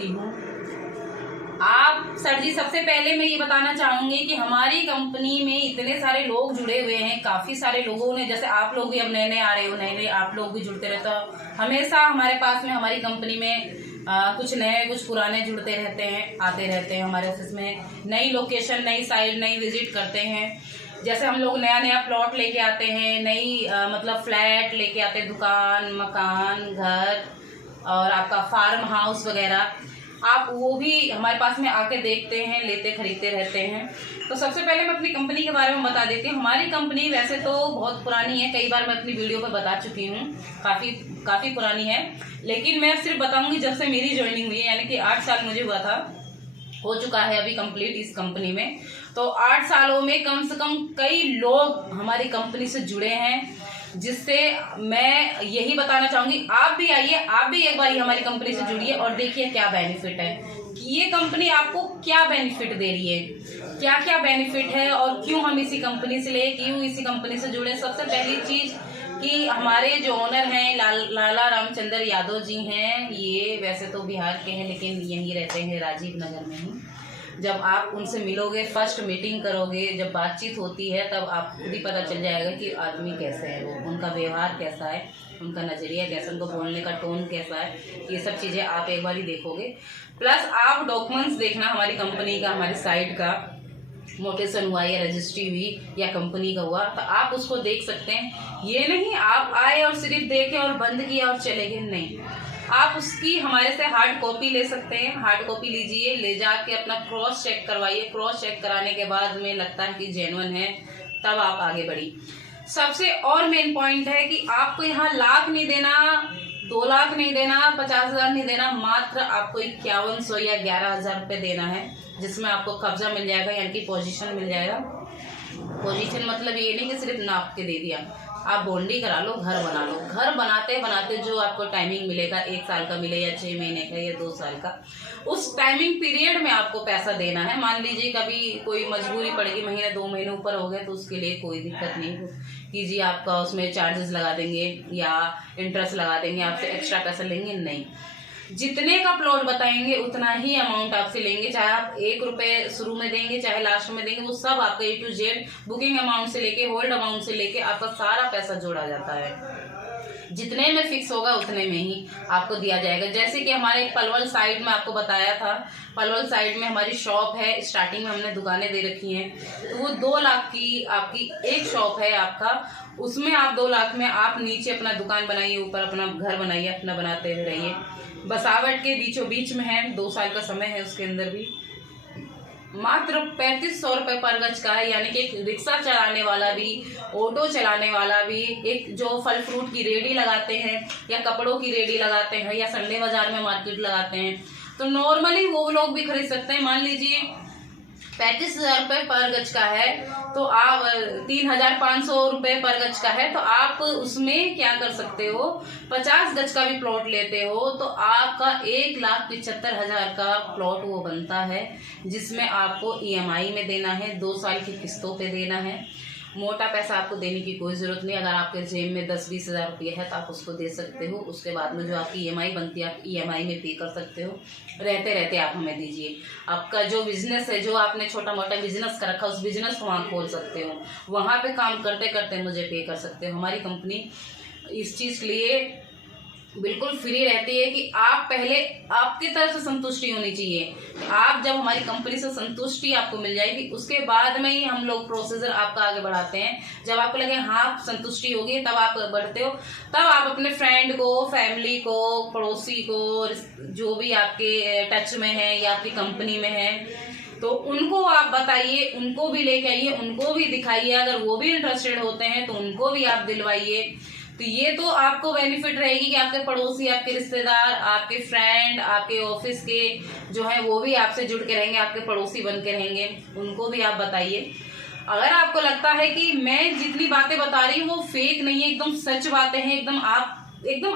करती हूँ। आप सर जी, सबसे पहले मैं ये बताना चाहूंगी कि हमारी कंपनी में इतने सारे लोग जुड़े हुए हैं, काफी सारे लोगों ने, जैसे आप लोग भी अब नए नए आ रहे हो, नए नए आप लोग भी जुड़ते रहते हो। हमेशा हमारे पास में, हमारी कंपनी में कुछ नए कुछ पुराने जुड़ते रहते हैं, आते रहते हैं हमारे ऑफिस में। नई लोकेशन, नई साइट, नई विजिट करते हैं। जैसे हम लोग नया नया प्लॉट लेके आते हैं, नई मतलब फ्लैट लेके आते हैं, दुकान, मकान, घर और आपका फार्म हाउस वगैरह, आप वो भी हमारे पास में आके देखते हैं, लेते खरीदते रहते हैं। तो सबसे पहले मैं अपनी कंपनी के बारे में बता देती हूँ। हमारी कंपनी वैसे तो बहुत पुरानी है, कई बार मैं अपनी वीडियो पर बता चुकी हूँ, काफ़ी पुरानी है, लेकिन मैं सिर्फ बताऊंगी जब से मेरी ज्वाइनिंग हुई है, यानी कि 8 साल मुझे हुआ था, हो चुका है अभी कंप्लीट इस कंपनी में। तो 8 सालों में कम से कम कई लोग हमारी कंपनी से जुड़े हैं, जिससे मैं यही बताना चाहूंगी, आप भी आइए, आप भी एक बार हमारी कंपनी से जुड़िए और देखिए क्या बेनिफिट है कि ये कंपनी आपको क्या बेनिफिट दे रही है, क्या क्या बेनिफिट है और क्यों हम इसी कंपनी से ले, क्यों इसी कंपनी से जुड़े। सबसे पहली चीज कि हमारे जो ओनर हैं लाला रामचंद्र यादव जी हैं, ये वैसे तो बिहार के हैं लेकिन यहीं रहते हैं राजीव नगर में ही। जब आप उनसे मिलोगे, फर्स्ट मीटिंग करोगे, जब बातचीत होती है, तब आप खुद ही पता चल जाएगा कि आदमी कैसे है, वो उनका व्यवहार कैसा है, उनका नज़रिया कैसा, उनको बोलने का टोन कैसा है, ये सब चीज़ें आप एक बार ही देखोगे। प्लस आप डॉक्यूमेंट्स देखना हमारी कंपनी का, हमारी साइट का मोटेशन हुआ या रजिस्ट्री हुई या कंपनी का हुआ, तो आप उसको देख सकते हैं। ये नहीं आप आए और सिर्फ देखे और बंद किया और चले गए, नहीं, आप उसकी हमारे से हार्ड कॉपी ले सकते हैं। हार्ड कॉपी लीजिए, ले जाके अपना क्रॉस चेक करवाइए। क्रॉस चेक कराने के बाद में लगता है कि जेन्युइन है, तब आप आगे बढ़ी। सबसे और मेन पॉइंट है कि आपको यहाँ लाख नहीं देना, 2 लाख नहीं देना, 50,000 नहीं देना, मात्र आपको 5100 या 11,000 रुपये देना है, जिसमें आपको कब्जा मिल जाएगा, यानी कि पोजीशन मिल जाएगा। पोजीशन मतलब ये नहीं कि सिर्फ नाप के दे दिया, आप बॉन्डी करा लो, घर बना लो। घर बनाते बनाते जो आपको टाइमिंग मिलेगा, 1 साल का मिले या 6 महीने का या 2 साल का, उस टाइमिंग पीरियड में आपको पैसा देना है। मान लीजिए कभी कोई मजबूरी पड़ेगी, महीने 2 महीने ऊपर हो गए, तो उसके लिए कोई दिक्कत नहीं कीजिए, आपका उसमें चार्जेस लगा देंगे या इंटरेस्ट लगा देंगे, आपसे एक्स्ट्रा पैसा लेंगे नहीं। जितने का प्लॉट बताएंगे उतना ही अमाउंट आपसे लेंगे, चाहे आप 1 रुपए शुरू में देंगे चाहे लास्ट में देंगे, वो सब आपका A to Z booking amount से लेके होल्ड अमाउंट से लेके आपका सारा पैसा जोड़ा जाता है। जितने में फिक्स होगा उतने में ही आपको दिया जाएगा। जैसे कि हमारे पलवल साइड में आपको बताया था, पलवल साइड में हमारी शॉप है, स्टार्टिंग में हमने दुकानें दे रखी हैं, तो वो 2 लाख की आपकी एक शॉप है आपका, उसमें आप 2 लाख में आप नीचे अपना दुकान बनाइए, ऊपर अपना घर बनाइए, अपना बनाते हुए रहिए। बसावट के बीचों बीच में है, 2 साल का समय है उसके अंदर भी। मात्र 3500 रुपये पर गज का है, यानी कि एक रिक्शा चलाने वाला भी, ऑटो चलाने वाला भी, एक जो फल फ्रूट की रेडी लगाते हैं या कपड़ों की रेडी लगाते हैं या संडे बाजार में मार्केट लगाते हैं, तो नॉर्मली वो लोग भी खरीद सकते हैं। मान लीजिए 35,000 रुपये पर गज का है, तो आप 3,500 रुपये पर गज का है, तो आप उसमें क्या कर सकते हो, 50 गज का भी प्लॉट लेते हो तो आपका 1,75,000 का प्लॉट वो बनता है, जिसमें आपको EMI में देना है, 2 साल की किस्तों पे देना है। मोटा पैसा आपको देने की कोई ज़रूरत नहीं। अगर आपके जेब में 10-20 हज़ार रुपये है तो आप उसको दे सकते हो, उसके बाद में जो आपकी EMI बनती है आप EMI में पे कर सकते हो। रहते रहते आप हमें दीजिए। आपका जो बिजनेस है, जो आपने छोटा मोटा बिजनेस कर रखा, उस बिजनेस को वहाँ खोल सकते हो, वहाँ पे काम करते करते मुझे पे कर सकते हो। हमारी कंपनी इस चीज़ के लिए बिल्कुल फ्री रहती है कि आप पहले आपकी तरफ से संतुष्टि होनी चाहिए। आप जब हमारी कंपनी से संतुष्टि आपको मिल जाएगी, उसके बाद में ही हम लोग प्रोसीजर आपका आगे बढ़ाते हैं। जब आपको लगे हाँ संतुष्टि होगी, तब आप बढ़ते हो, तब आप अपने फ्रेंड को, फैमिली को, पड़ोसी को, जो भी आपके टच में है या आपकी कंपनी में है, तो उनको आप बताइए, उनको भी लेके आइए, उनको भी दिखाइए। अगर वो भी इंटरेस्टेड होते हैं तो उनको भी आप दिलवाइए। तो ये तो आपको बेनिफिट रहेगी कि आपके पड़ोसी, आपके रिश्तेदार, आपके फ्रेंड, आपके ऑफिस के जो है वो भी आपसे जुड़ के रहेंगे, आपके पड़ोसी बन के रहेंगे, उनको भी आप बताइए। अगर आपको लगता है कि मैं जितनी बातें बता रही हूँ वो फेक नहीं है, एकदम सच बातें हैं, एकदम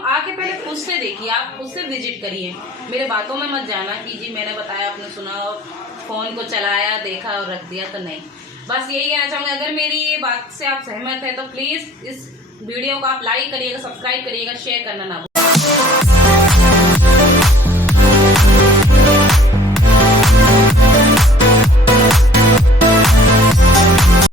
आके पहले खुद से देखिए, आप खुद से विजिट करिए। मेरे बातों में मत जाना कि जी मैंने बताया, आपने सुना और फोन को चलाया, देखा और रख दिया, तो नहीं। बस यही कहना चाहूँगी, अगर मेरी ये बात से आप सहमत है तो प्लीज़ इस वीडियो को आप लाइक करिएगा, सब्सक्राइब करिएगा, शेयर करना ना भूलिएगा।